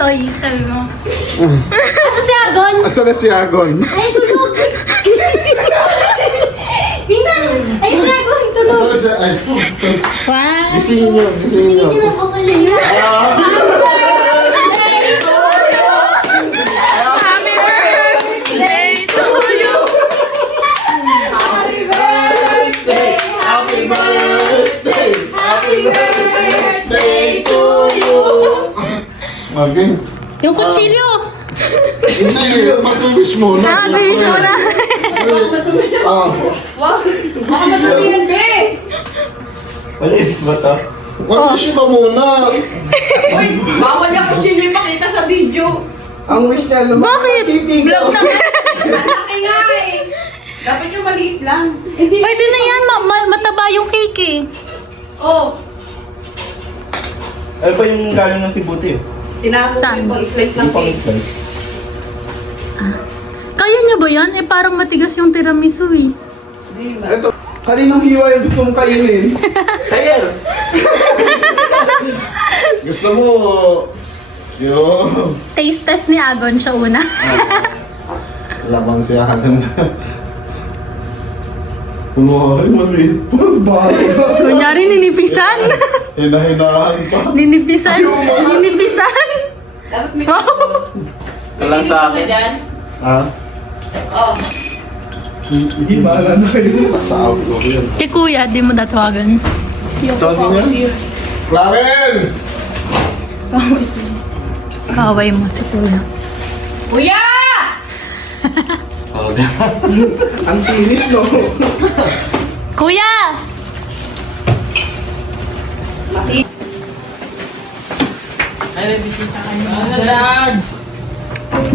Toy, sabi mo. Ito si Agon. Asa na si Agon? Ay, tulog. Tingnan. Ay, si Agon, tulog. Asa na si... Ay, Wow. gisingin nyo, gisingin nyo. Hindi na po kanina. Happy birthday to you! Happy birthday. Happy birthday! Happy birthday to you. Okay. Yung kutsilyo. Hindi, mag-wish muna. Wish mo na. Ah, Baka matuloyan, be! Malinis ba ito? mag-wish ba muna? Uy, bawal yung kutsili pakita sa video. Ang wish niya naman. Bakit? Vlog na nga. Ang laki nga eh. Dapat yung maliit lang. Hindi. Pwede na yan, mataba yung cake eh. Oh, Ano pa yung galing ng Sibuti? tinago ko yung pang-slice ng Yung pang cake. slice. Kaya niya ba yan? Eh parang matigas yung tiramisu eh. Di ba? Ito, kaninang hiwa yung gusto mong kainin? Tayo! Gusto mo... Yo. Taste test ni Agon siya una. Labang siya Agon. Kunwari, maliit pa. Bakit? Kunyari ninipisan. Hinahinaan pa. Ninipisan. Ninipisan. Dapat may Wala sa akin. dyan. Ah, Oh. Hindi, bahala na kayo. sa outdoor yun. Kay kuya, di mo datawagan. Tony niya? Clarence! Kaway mo si kuya. Kuya! Ang tinis, no? Kuya! Mati.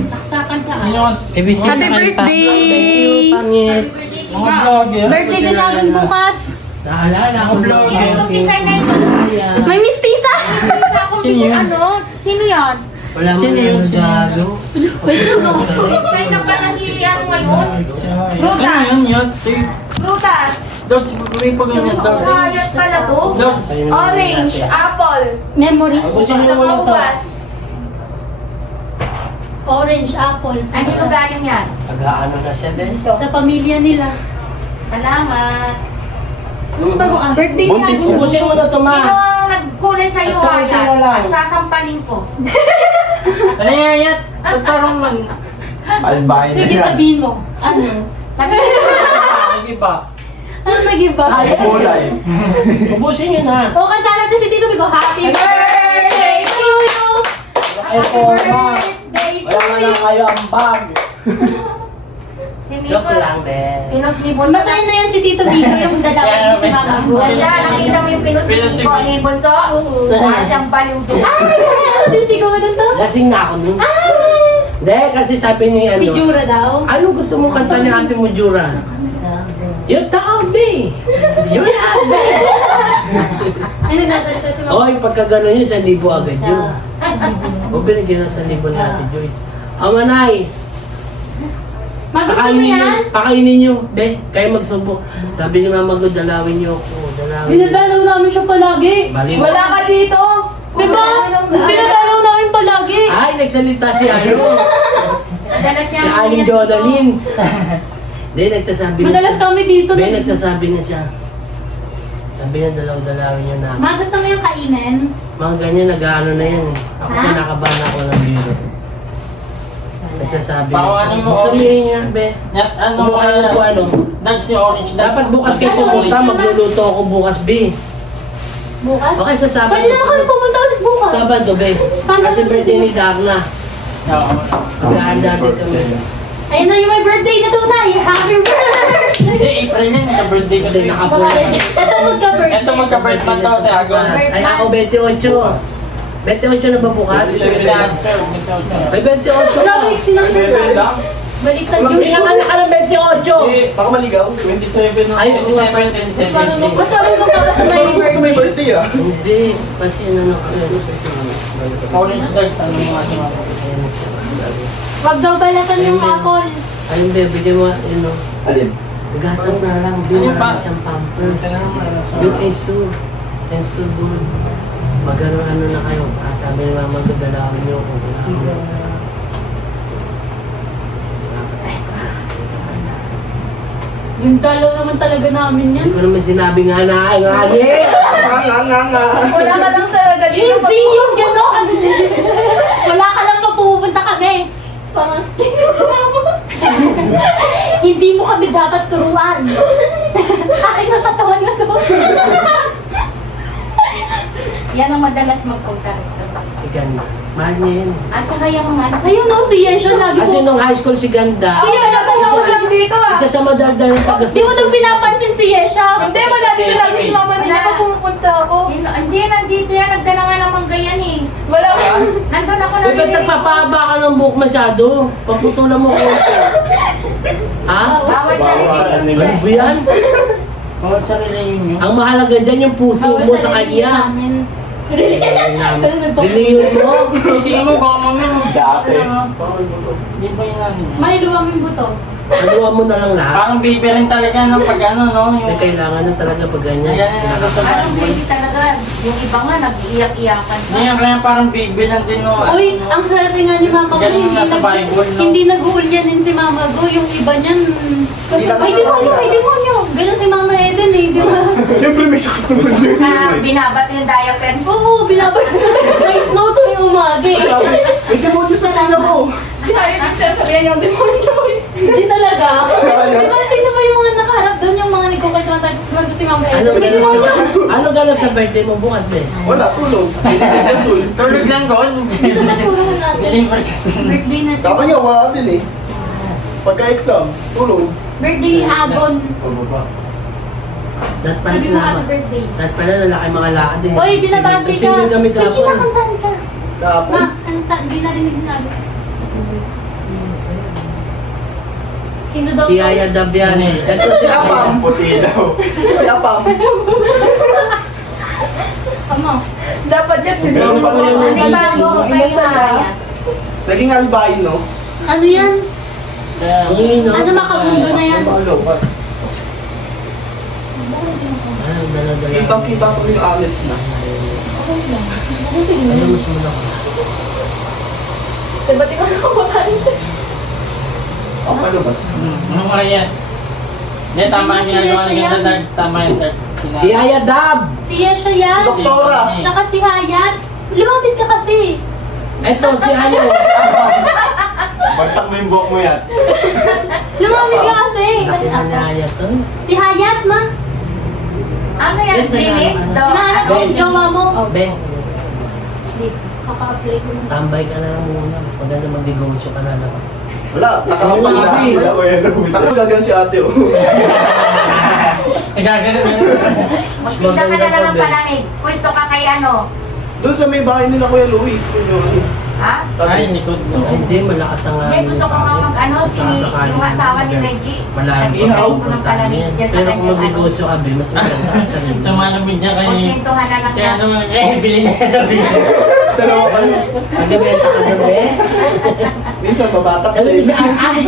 Saksakan sa Happy birthday! Birthday din Agon bukas. May mistisa! Sino yan? Sino yung Diado? Sign na pala si ano ngayon? Prutas. Ano yun? Prutas. Dogs, may pag-ganyan dogs. Hayat pala to. Dogs. Orange, apple, Memories. saka ubas. Orange, apple. Ano galing yan? Taga-ano na siya din? Sa pamilya nila. Salamat. Bagong birthday ni Buntis Agon. Ubusin mo na ito, Sino ma. ang nagkulay sa'yo, Ito, ito na lang. Hayat? Sasampalin ko. Ano yayat? Ito parang man. Albahin na Sige, yan. sabihin mo. Ano? Sabi ko, Sige pa. Ano nag-iba? Kulay. Ubusin nyo na. O, kanta natin si Tito Bigo. Happy birthday to you! Ay, forma. Birthday to Wala na you! lang kayo ang bag. si Joke Miko, lang, Ben. pinusnibon Masaya na yan si Tito Bigo yung dadawin si Mama Go. Wala, nakita mo yung pinusnibon ni Bunso? Mukha siyang baliw doon. Ay! Sisigaw na to? Lasing na ako nun. Ay! Hindi, kasi sabi ni Si ano. Jura daw. Ano gusto mong kanta ni ate mo, Jura? Yung tabi! Yung tabi! Ay, nagsasalita si Mama. Oy, pagka gano'n yun, 1,000 agad yun. O binigyan ng 1,000 ni ate Joy. Ang manay, Magusto mo yan? pakainin nyo. Be, kayo magsubo. Sabi ni Mama Go, dalawin nyo ako. Dalawin nyo. Dinadalaw namin siya palagi. Baliw. Wala ka dito. Diba? Dinadalaw namin palagi. Ay, nagsalita si Ayo. Nadala Si siyang Aling Jodaline. Hindi, nagsasabi na Madalas siya. kami dito. Be, nagsasabi na siya. Sabi niya, dalawin nyo na ako. Ma, gusto mo yung kainin? Mga ganyan, nag-ano na yan eh. Ako Ha? kinakabahan ako ng biro. Nagsasabi na Paano siya. mo Sabihin niya, be. Net, ano Kumuha po ano. Dogs yung orange dogs. Dapat bukas kayo Ano? pumunta, magluluto ako bukas, be. Bukas? Okay, sa Sabado. Pwede naman kami pumunta ulit bukas. Sabado, be. Kasi birthday ni Darna. Maghahanda din kami. Ayun na yung my birthday na tunay. Happy birthday! Hindi, April yan. Ka-birthday ko Hindi, din. nakapula. Ito magka-birthday. Ito magka-birthday man to sa Agon. Ay, ako 28. 28 na ba bukas? May 28 Grabe, na. sinang baliktad yung May anak ka ng 28. Baka maligaw. 27 na. Ay, 27, 27. Mas parang magkaka sa my Sa may birthday. birthday, ah. Hindi, kasi ano ko yun. Orange dogs, ano mga sumama. Wag daw balatan yung apple. Ayun, be, bigyan mo, yun o. Alin? Gatas na lang, Ano yun pa? na siyang pampers. Yung Enso, Enso good. Magano ano na kayo, sabi ni Mama, dalawin niyo ako. Yung dalaw naman talaga namin yan. Hindi ko naman sinabi nga na, Nga. Wala ka lang talaga dito. Hindi yung gano'n! Wala ka lang mapupunta kami. Parang stress na mo. Hindi mo kami dapat turuan. Akin ang katawan na to. Yan ang madalas magpunta. Si Ganda. Mahal niya yun. At saka yung ano. Ayun no, si Yesha lagi Kasi po. nung high school si Ganda, Si Yesha Ako lang dito ah. isa sa madaldal ng taga Di mo nang pinapansin si Yesha. Hindi, wala dito lagi si mama nila pag pumupunta ako. Sino? Hindi, nandito yan. Nagdala nga ng mangga yan eh. Wala ka. Nandun ako Ba't narinig. nagpapahaba ka ng buhok masyado? Paputulan mo ko. Ha? Bawal sa Bawal. rin. Ano ba yan? Bawal sa reliyon. Ang mahalaga dyan yung puso Bawal mo sa sa religion kanya. namin. Religion. Reliyon mo? Tingnan mo, baka mamaya Dati. Hindi pa yun ano. May luwang yung buto. Anuwa mo na lang lahat. Parang baby rin talaga no, pag ano, no? Na kailangan na talaga pag ganyan. Ayan, ayan, gusto mo. Anong baby talaga? Yung iba nga, nag-iiyak-iyakan pa. Ngayon, kaya parang baby lang din no. Uy, ang swerte nga ni Mama Go, Ganun hindi, nga sa Bible, no? hindi nag-uulyanin si Mama Go. Yung iba niyan, may demonyo, may demonyo. Ganun si Mama Eden eh, di ba? Siyempre may sakit naman yun. Na binabat yung diaper. Oo, binabalik. May snow to yung umaga eh. May demonyo sa kanya mo. Sinabi ko siya, sabihan yung demonyo. Hindi talaga. Di ba sino ba yung mga nakaharap doon? Yung mga nagkukwento tayo si Mama Ano Eden. May ganap? demonyo. Ano ganap sa birthday mo bukas eh? Wala, tulog. Gasol. Tulog lang ko. Dito na suruhan natin. Deliver kasi. Birthday na Dapat nga, wala din eh. Pagka-exam, tulog. Birthday ni Agon. Tapos pala Sabi mo sinama. happy birthday. Tapos pala lalaki mga lakad eh. Hoy, binabati ka. Singin kami May kapon. kinakantahan ka. Kahapon. Ma, hindi narinig na agad. Sino daw? Si Aya Dabian. Ito si Si Apam. Puti daw. Si Apam. Amo. Dapat yan, di ba? Meron pa tayo Ano ng ba issue. mo? May haya. Naging albino. Ano yan? Ang Ano makamundo na yan? Kitang-kita ko yung alit na. Ano mas mo na ko? Diba di ba kumakain? Ano ba? Ano kaya? Hindi, tama yung ginagawa ng ganda dags. Tama yung dags. Si Aya Dab! Si Yesha yan. Doktora. Tsaka si Hayat. Lumapit ka kasi. Ito si Aya. Bagsak mo yung buhok mo yan. Lumapit ka kasi. Laki na ni Aya to. Si Hayat, ma. Ano yan? Linis? Hinahanap ko yung jowa mo. Beng, Kaka-apply ko na. tambay ka na lang muna. Mas maganda mag-negosyo ka na lang. Wala, nakakapangiti. Nakakagagan si ate oh. Nagagano yun. Magtinda ka na lang ng palamig. Pwesto ka kay ano? Doon sa may bahay nila Kuya Luis. Ha? Ay, likod no. Ay, hindi, malakas ang Hindi, gusto ko nga mag-ano, yung asawa ni Reggie. Malayo Ihaw. Nagtitain ko ng palamig dyan sa Pero kung kanyang ano. mag-negosyo ka, be, mas maganda ka sa rin. Sa malamig niya kayo. Porsyentohan na lang Kaya yan. naman, bilhin niya. Dalawa pa yun. Pag-ibenta ka na, be. Minsan babatak Sabi mo din. sa ay!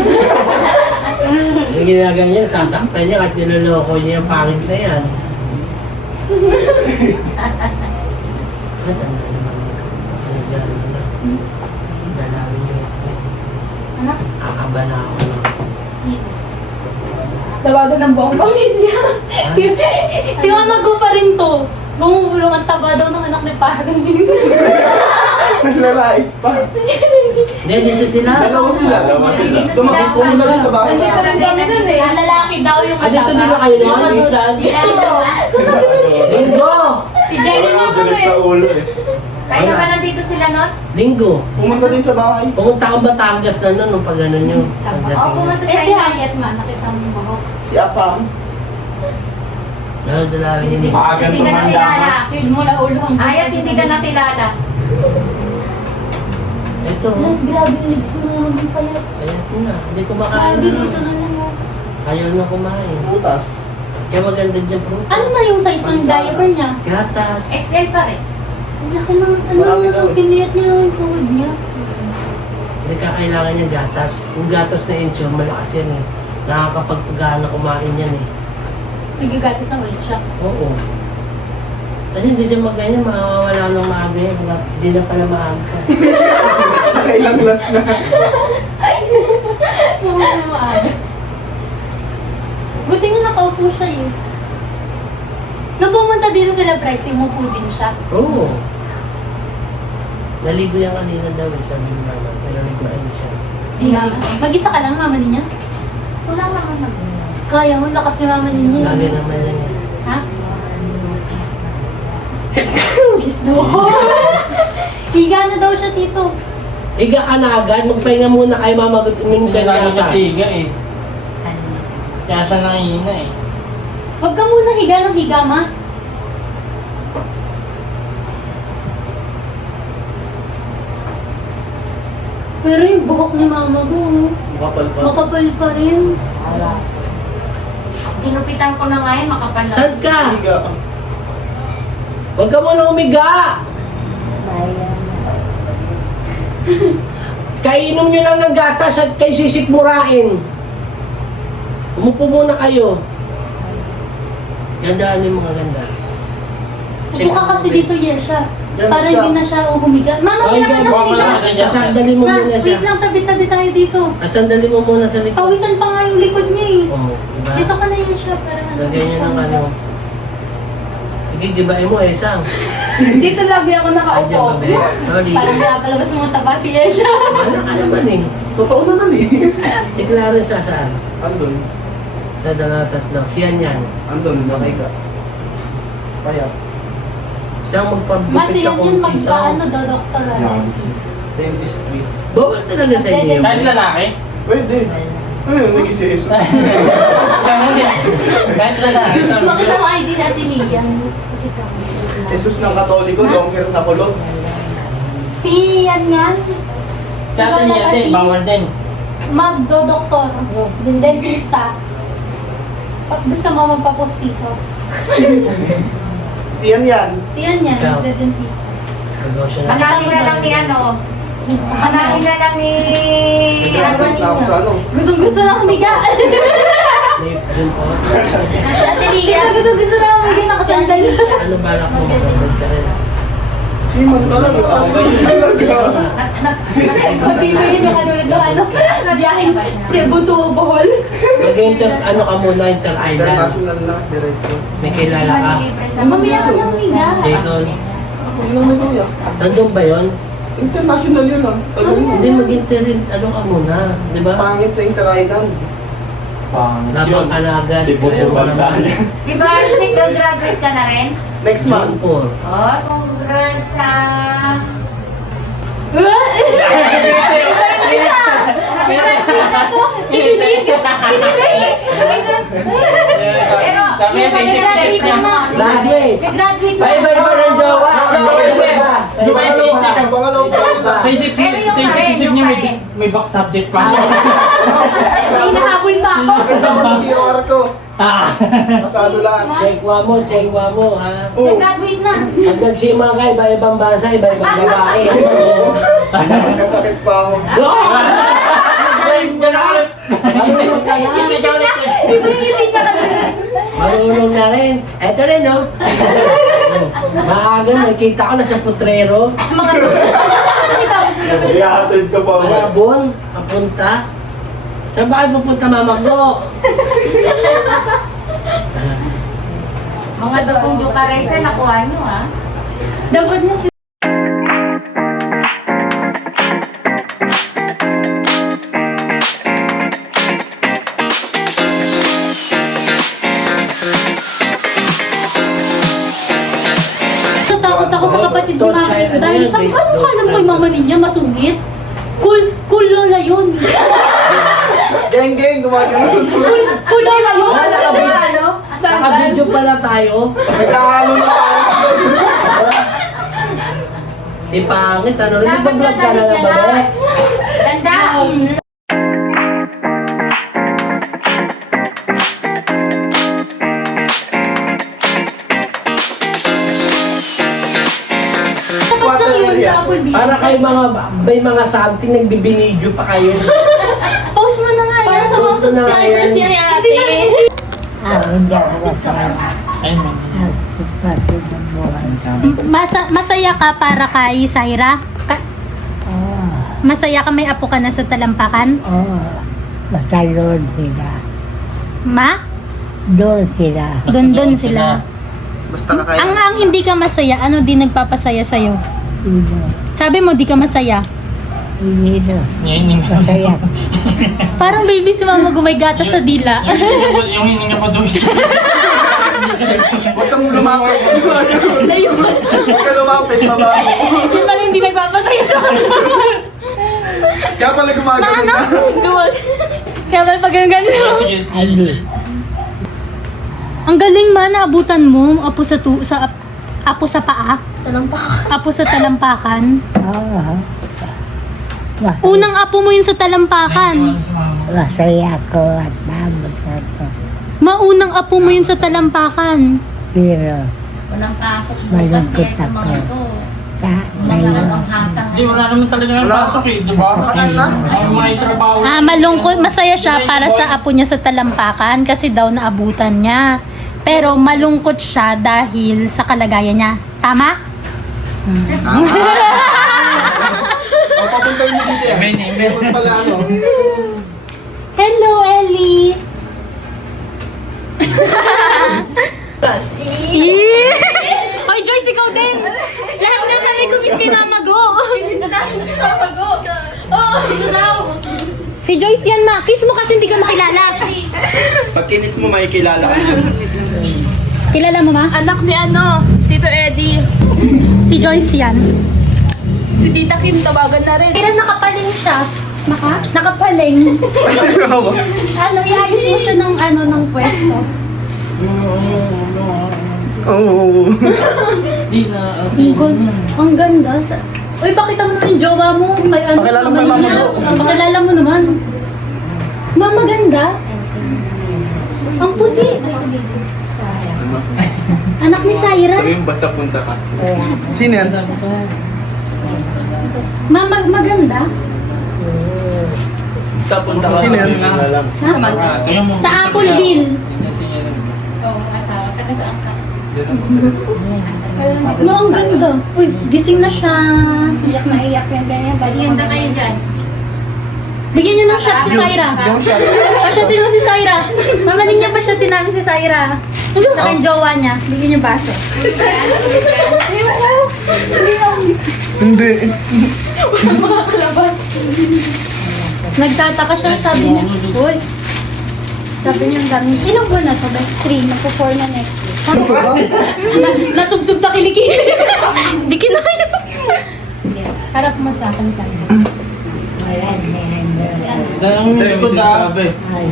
Yung ginaganyan, sasaktan niya at niloloko niya yung pangit na yan. Ano? Akaba na ako. Tawagan ng buong pamilya. Si Mama Go pa rin to. Bumubulong ang taba daw ng anak ni Parang din. Naglalait pa. Hindi, dito sila. Dalawa sila. Tumakit ko na din sa bahay. Nandito lang kami nun eh. Ang lalaki daw yung Ah, dito din ba kayo nun? Si Jello. Linggo! Si Jello Wala na kang dinig sa ulo eh. Kaya ba nandito sila, Not? Linggo. Pumunta din sa bahay. Pumunta ka Batangas na nun, nung pag ano nyo. Oo, pumunta Eh sa si inyo. Hayat nga, nakita mo yung buhok. Si Apam. Dalawin niya ni Maagang Hindi ka tumanda nakilala. ka. Sid mo na ulo hanggang. Ayat, hindi ka nakilala. Ito. Ay, grabe yung legs mo naman yung pala. Ayan ko na. Hindi ko makain. Grabe dito na lang. oh. Ayaw na kumain. Putas. Kaya maganda dyan po. Ano na yung size ng diaper niya? Gatas. XL pa rin. Ang laki ng Marami daw eh. piniyat niya yung tuhod niya. Hindi ka kailangan niya gatas. Yung gatas na insure, malakas yan eh. Nakakapagpagana kumain yan eh. Nagagatas na ulit siya. Oo. Kasi hindi siya magganyan, makakawala ng maaga yan. Hindi na pala maaga. Nakailang last na. Buti nga nakaupo siya eh. Nung pumunta dito sila Prexy, umupo din siya. Oo. Naligo yan kanina daw, sabi ni mama. Pero nagmaan siya. Mag-isa ka lang, mama niya? Wala naman nag Kaya mo, lakas ni mama niya. Lagi naman yan. Ha? Kiss daw ako. Higa na daw siya, tito. Higa ka na agad, magpahinga muna kayo mama. Uminom ka Kasi lagi ng gatas. kasiga eh. Kaya siya nangihina eh. Huwag ka muna higa ng higa, ma. Pero yung buhok ni mama ko, Makapal pa. makapal pa rin. Ginupitan ko na nga yan, makapal na. Saan ka? Higa ka. Huwag ka muna umiga! Kainom nyo lang ng gatas at kay sisikmurain. Umupo muna kayo. Gandaan yung mga ganda. Upo ka kasi dito, Yesha. Yan Para siya. hindi na siya humiga. Mama, Ay, higa ka na baka humiga. malaki dyan. Sandali mo Ma, muna wait siya. lang, tabi-tabi tayo dito. Sandali mo muna sa likod. Pawisan pa nga yung likod niya eh. Oo, diba? Dito ka na, Yesha. Para Lagyan nyo ng ano. Sige, gibain mo eh, Sam. Dito lagi ako Andiyan nakaupo. ba, be? Sorry. Parang napalabas mo taba si Yesha. Ano ka naman eh. Totoo naman eh. Si Clarence saan? Andun. Sa dalawa tatlo. Siyan yan. Andun, nakahiga. Kaya. Siyang Mas magpabukit yan yun magpaano daw, doktor. Dentist. Dentistry. Bawal talaga sa inyo yun. Kahit lalaki? Pwede. Ayun, naging si Jesus. Kahit lalaki. sabi ko. Makita mo ID natin Lian. Makita mo. Jesus ng Katoliko, longer sa kulot. Si yan yan. Sa atin yan din, bawal din. Magdo-doktor. Din dentista. Gusto mo magpapostiso. Si yan yan. Si yan yan, Ikaw. magdo-dentista. Magawa siya na. Hanapin na lang ni ano. Hanapin na lang ni... Nagkakit na ako sa ano. Gustong-gusto na humiga. May yun po. Nasa atin Lian. Gustong-gusto na humiga. Nakasandali. Ano balak mo magpapag ka rin? Siman talaga. Ako ganyan talaga. Dito yun yung ano na ano. Biyaheng Cebu to Bohol. Mag-inter, ano ka muna, inter-island. International na, diretso. May kilala ka. Mamaya ka na humiga. Jason, Yun lang may kuya. nandun ba yun? International yun ah. Talong. Hindi mag-inter, ano ka muna, di ba? Pangit sa Inter-Island. Pangit Labang yun. alaga. Si Buto Banda. Di ba, Chick, graduate ka na rin? Next month. Singapore. Oh, congrats sa... Sabi niya sa isip-isip niya. Graduate. Nag-graduate Bye bye ba ng jowa? Pangalaw pa yun ah. Sa isip-isip niya may back subject pa. Ay, nahabol pa ako. Nakita ko ng DOR ko. Ah. Pasado lang. Check mo, ha? Oh, Nag-graduate na. Pag nagsima ka, iba-ibang bansa, iba-ibang babae. kasakit pa ako. Marunong ka na. Iba yung hindi ka na. Marunong na rin. Eto rin, no? Maaga, nakita ko na sa putrero. Mga nakita mo sa gabi. Ihahatid ka pa mo. Malabon, papunta. Saan ba kayo pupunta, mama ko? Mga dugong Bukaresa, nakuha nyo ah. Dapat na si... Natakot ako sa kapatid ni Mama Inday. Sabi ko, anong kalam ko yung mama niya masungit? Cool lola yun. Geng, gumagano. Cool lola yun. Naka-video pala tayo. Nagkakalo na tayo. Si Pangit, ano rin? Di ba vlog ka na na ba? Ganda! Dapat lang yun sa Apple Video. Para kayo may mga something nagbibinidyo pa kayo. Post mo na nga. Para sa mga Post mo na nga subscribers yan. yan ni ate. Ayun. Masaya ka para kay Syra? Masaya ka, may apo ka na sa talampakan? Oo. Basta doon sila. Ma? Doon sila. Doon sila. Basta kakain. Ang hindi ka masaya, ano di nagpapasaya sa'yo? Dito. Sabi mo, di ka masaya. Dito. Yung hininga. Masaya. Parang baby si mama gumay gata sa dila. Yung hininga pa doon. Huwag kang lumapit. Layo pa. Huwag kang lumapit, mabaho. Yun pala hindi nagpapasaya sa kanya. Kaya pala gumagano Ano? na. Duwag. Kaya pala pag ganun. Sige, Ang galing man, naabutan mo. Apo sa paa. Talampakan. Apo sa talampakan. Oo. Unang apo mo yun sa talampakan. Masaya ko at nabot ako. Maunang apo mo yun sa talampakan. Pero Walang pasok. malungkot ako. Sa ngayon. Hindi, wala naman talaga yung pasok eh, di ba? Ay, may trabaho. Malungkot. Masaya siya para sa apo niya sa talampakan kasi daw naabutan niya. Pero malungkot siya dahil sa kalagayan niya. Tama? O, papuntayin mo dito yan. Meron pala ano. Hello, Ellie! Oy, Joyce, ikaw din! Lahat na kami kumis kay Mama Go! Oo, sino daw? Si Joyce yan, ma. Kiss mo kasi hindi ka makilala. Pag kinis mo, may kilala ka niya. Kilala mo, ma? Anak ni Tito Eddie. Si Joyce yan. Si Tita Kim tawagan na rin. Pero nakapaling siya. Nakapaling. Ano, iayos mo siya ng pwesto. Oo. Hindi na, Ang ganda. Uy, pakita mo naman yung jowa mo. May ano, Pakilala mo yung mama mo. Pakilala mo naman. Mama, ganda. Ang puti. Anak ni Syra. basta punta ka. Sino yan? Mama, maganda. Basta punta ka. Sino yan? Ha? Sa Appleville. No, ang ganda. Uy, gising na siya. Iyak na iyak yan ganyan. Balianda kayo dyan. Bigyan niyo ng shot si Syra. Yung shot. Pasyatin mo si Syra. Mama niya pasyatin namin si Syra. Saka yung jowa niya. Bigyan niyo baso. Hindi. Nagtataka siya, sabi niya. Uy. Sabi niya ang dami. Ilang buwan na to? 3. Magpo-4 na next week. Nasubsob sa kilikili. Di kinaya. Harap mo sa akin, Syra. Wala na yan. Dahil Hindi, may may likod ah. sinasabi. Ay,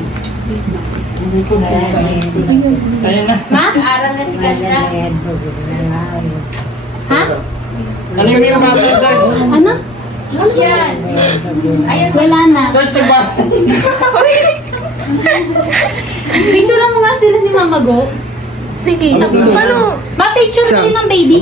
Hindi ko po sa Ayun na. Ma? Aral na si wala Ganda. na yan. Bugod na lang. Ha? Ano yung kamato, Dax? Ano? Yan. Ayun. Wala na. Dax, si Bas. Picture lang nga sila ni Mama Go. Sige. Ano? Ma-picture na yun ng baby.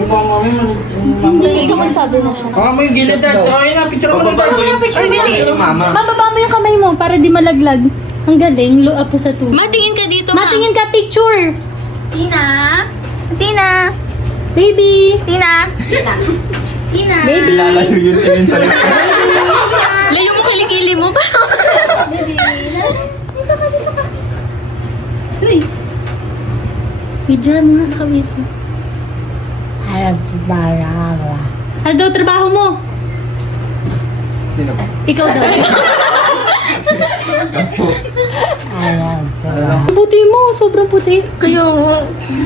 Kumama mo yung Hindi, ikaw ang sabi mo siya. Baka mo yung gilid, Dax. Okay na, picture mo na, Dax. Picture mo. Mama. Mababa mo yung kamay mo para di malaglag. Ang galing, look up sa tubo. Matingin ka dito, Matingin ka, picture! Tina. Tina. Baby! Tina. Tina. Baby! Lalayo yun tingin sa likod. Layo mo kilikili mo pa. Baby. Dito ka. Uy! Diyan nga, nakawis mo. Alam ko para ako. Ano daw trabaho mo? Sino? Ikaw daw. Alam ko. Ang puti mo, sobrang puti. Kaya nga.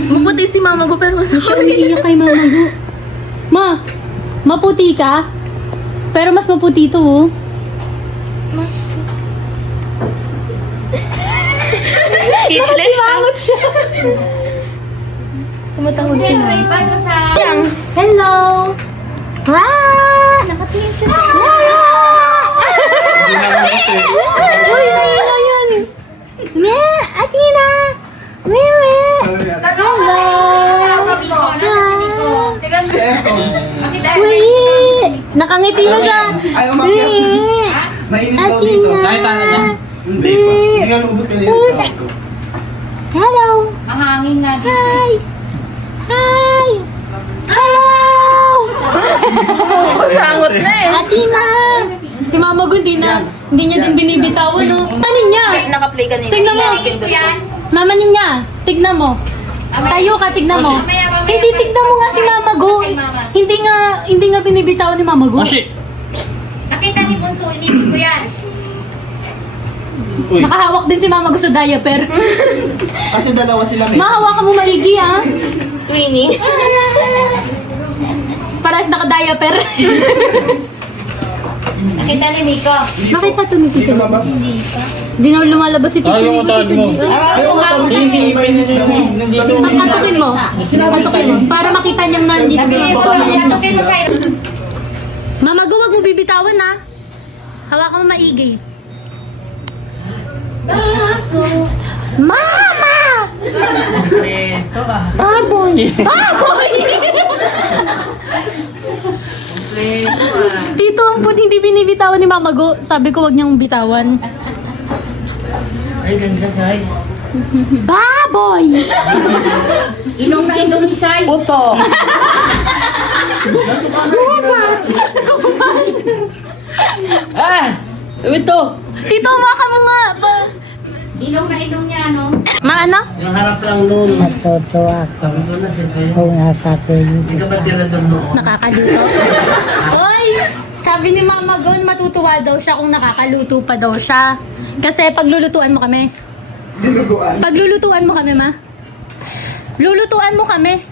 Maputi si Mama Go pero mas siya umiiyak kay Mama Go. Ma, maputi ka? Pero mas maputi ito oh. Nakatimangot siya. Tumatawag si Mama. Paano sa... Hello! Wow! Nakatingin siya sa Uy, naiinga yun! Nga! Atina! Mimi! Hello! Uy! Nakangiti na siya! Ay, umakyat. Uy! Mainit daw dito. Nakita na dyan. Hindi pa. Hindi nga lumabas kanina. Tawag ko. Hello! Ang hangin nga dito. Hi! Hi! Hello! Sangot na eh. Atina! hindi niya din binibitawan, no? Ano niya? Naka-play ka nila. Tignan mo. Mama niya, tignan mo. Tayo ka, tignan mo. Hindi, tignan mo nga si Mama Go. Hindi nga binibitawan ni Mama Go. Oh shit! Nakita ni Bunso, inibig ko yan. Uy. Nakahawak din si Mama Go sa diaper. Kasi dalawa sila may. Mahawakan mo maigi, ha? Twinning. Paras naka-diaper. Nakita ni Miko. Bakit pa ito ni Dito Tito? labas. Hindi na lumabas si Tito. Ayaw mo tawad mo. Ayaw mo sa Hindi, nandito. Patukin mo. Patukin mo. Para makita niyang nandito. Tukin mo sa'yo. Mama Go, wag mo bibitawan, ha? Hawakan mo maigi. Mama! Kompleto ah. Baboy! Baboy! Kompleto ah. Tito, ang pud hindi binibitawan ni Mama Go. Sabi ko wag niyang bitawan. Ay, ganda, Sai. Baboy! Inong na inong ni Sai. Puto! Ah! Ito! Tito, hawakan mo nga. Inong na inong niya, no? Maano? Yung harap lang noon. Matutuwa Sabi ko na siya kayo. kung nakakilito Hindi ka ba tirador noon? Nakakaluto. Hoy! Sabi ni Mama Gon, matutuwa daw siya kung nakakaluto pa daw siya. Kasi paglulutuan mo kami. Dinuguan. Paglulutuan mo kami, ma. Lulutuan mo kami.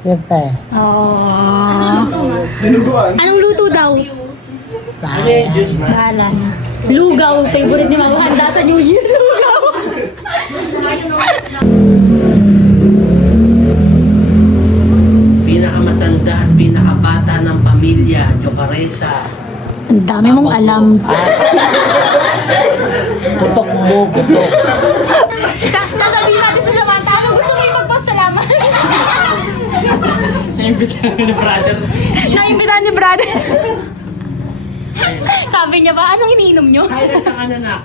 Siyempre, Oh. Ano luto, ma? Dinuguan. Anong luto daw? Ano yung juice, ma? Bahala na. Lugaw. Favorite ni Mama. Handa sa New Year. Lugaw. Pinakamatanda at pinakabata ng pamilya, Jocaresa. Ang dami mong alam. Tutok mo, tutok. Sasabihin natin sa Samantha, anong gusto mo ipagpasalamat? Naimbitahan ni brother. Naimbitahan ni brother. Sabi niya ba, anong iniinom nyo? Silent ka na, nak.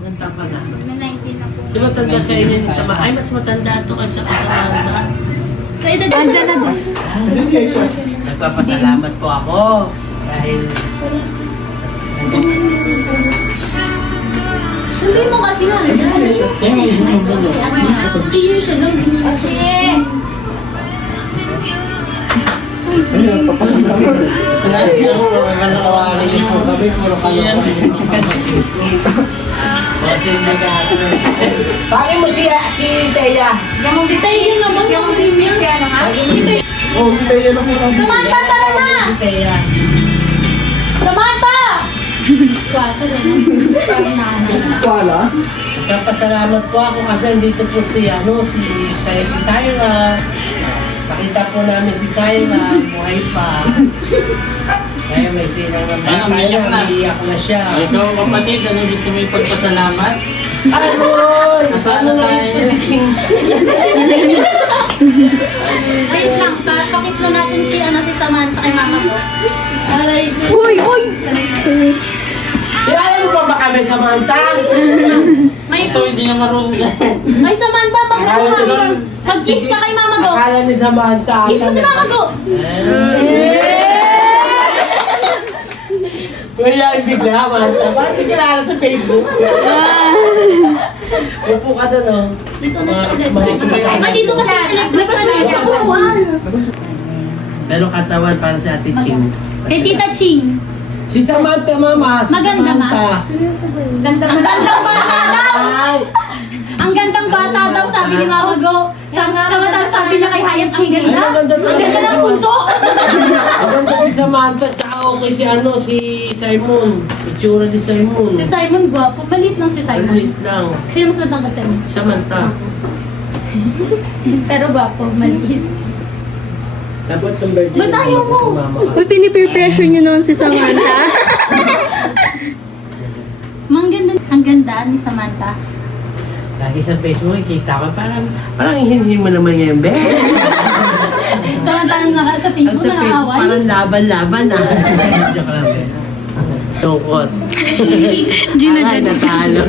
Nanta pa na. Na 19 na po. Si matanda sa inyo si Sama. Ay, mas matanda ito kaysa kasamanda. Sa edad andyan na din. This guy siya. Nagpapasalamat po ako dahil Hindi mo kasi na. Senior siya lang. Ayun, papasalamat. tawarin niyo po kami, puro kayo. Bakit mo si Teya? Yan mo bitay yun naman. Yan mo bitay siya, ano nga? Oh, si Taya na po lang. Samantha, tara na! Si Teya. Samantha! Kwata na. Eskwala. Nagpapasalamat po ako kasi andito po si Syra. Nakita po namin si Syra, buhay pa. Kaya may sinang ng bata na, umiiyak na siya. Ikaw kapatid, ano gusto mo ipagpasalamat? Aron! Ano na ito si King? Wait lang, pakis na natin si Samantha kay Mama Go. Aray ko. Uy! Uy! Kilala mo pa ba kami, Samantha? May Ito hindi na marunong. Ay, Samantha, mag-kiss ka kay Mama Go. Akala ni Samantha. Kiss mo si Mama Go. Kaya bigla, Samantha. Parang di kilala sa Facebook. Upo ka doon, oh. Dito na siya ulit. Makikipag- Ay, dito kasi electric pa na sa upuan. Pero katawan para sa Ate Ching. Kay Tita Ching. Si Samantha, Mama. Si Maganda, Ma. Samantha. Ang gandang bata daw! Ay! Ang gandang bata daw, sabi ni Mama Go. Samantha sabi niya kay Hayat, ang ganda. Ang ganda Ang ganda ng puso. Ang ganda si Samantha, tsaka okay si Simon. Itsura ni Simon. Si Simon, gwapo. Malit lang si Simon. Maliit lang. Sino mas matangkad sa'yo? Samantha. Pero gwapo, maliit. Dapat yung birthday. Ba't ayaw mo? Si Mama. Uy, pinipeer pressure nyo noon si Samantha. Ang ganda ni Samantha. Lagi sa Facebook, kita ko, parang hinhin mo naman ngayon, be. Samantha nung sa Facebook, Sa Facebook, nakakaway. parang laban-laban ah. Joke lang, be. Tungkot. Gina, Ah, Gina. natalo.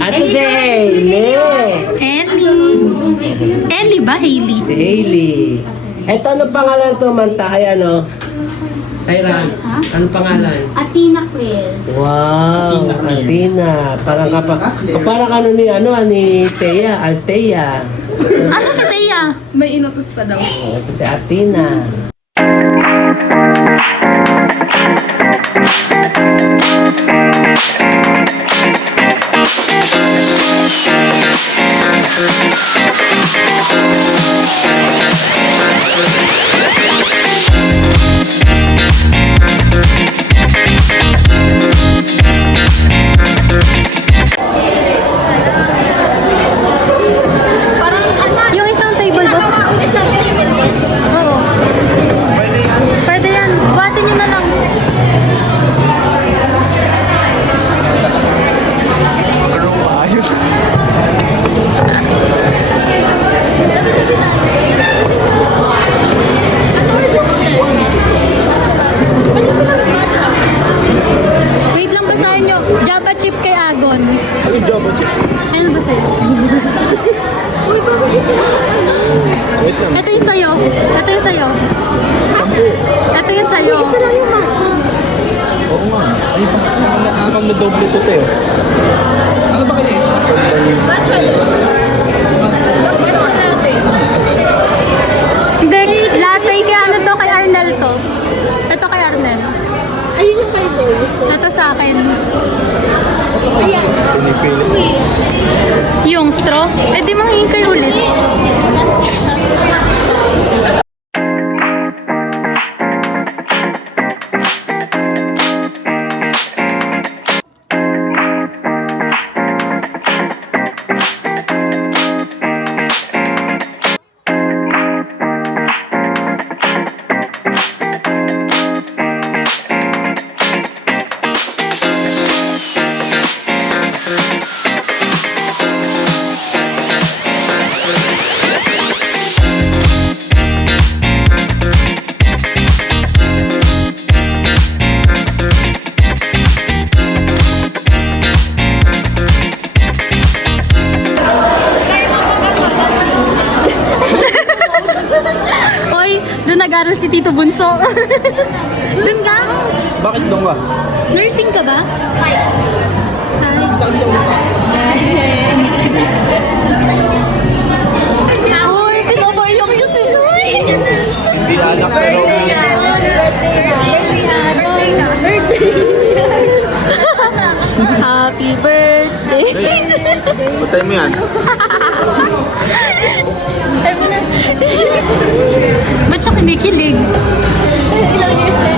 Ate Hailey. Ellie ba? Hailey. Si Hailey. Eto, ano pangalan to, Manta? Ay, ano? Saira, anong pangalan? Athena Claire. Wow, Athena. Parang ano ni Thea, Althea. Asa si Thea? May inutos pa daw. Ito si Athena. Yung isang table boss. Oo. Pwede yan. Buhatin nyo na lang. Anong maayos? Sabi-sabi tayo, guys. Wait lang, basahin nyo. Java chip kay Agon. Ano yung job? Ano ba sa'yo? Uy, bakit gusto mo? Wait lang. Ito yung sa'yo. Ito yung sa'yo. Ito yung sa'yo. Isa lang yung matcha. Oo nga. Ay, pasok na nakakang na doble to, Teo. Ano ba kayo? Hindi, latte kay ano to, kay Arnel to. Ito kay Arnel. Ayun yung kay Boys. Ito sa akin. Ayan. Yung straw? Eh di manghingi kayo ulit. Hoy, doon nag-aral si Tito Bunso. Doon ka? Bakit doon ka? Nursing ka ba? Science. Saan ka ulit? Hoy, pinabayok niyo si Joy. Hindi anak pero... Happy birthday. Patay mo yan. Tayo mo na. Ba't siya kinikilig? Ilang years na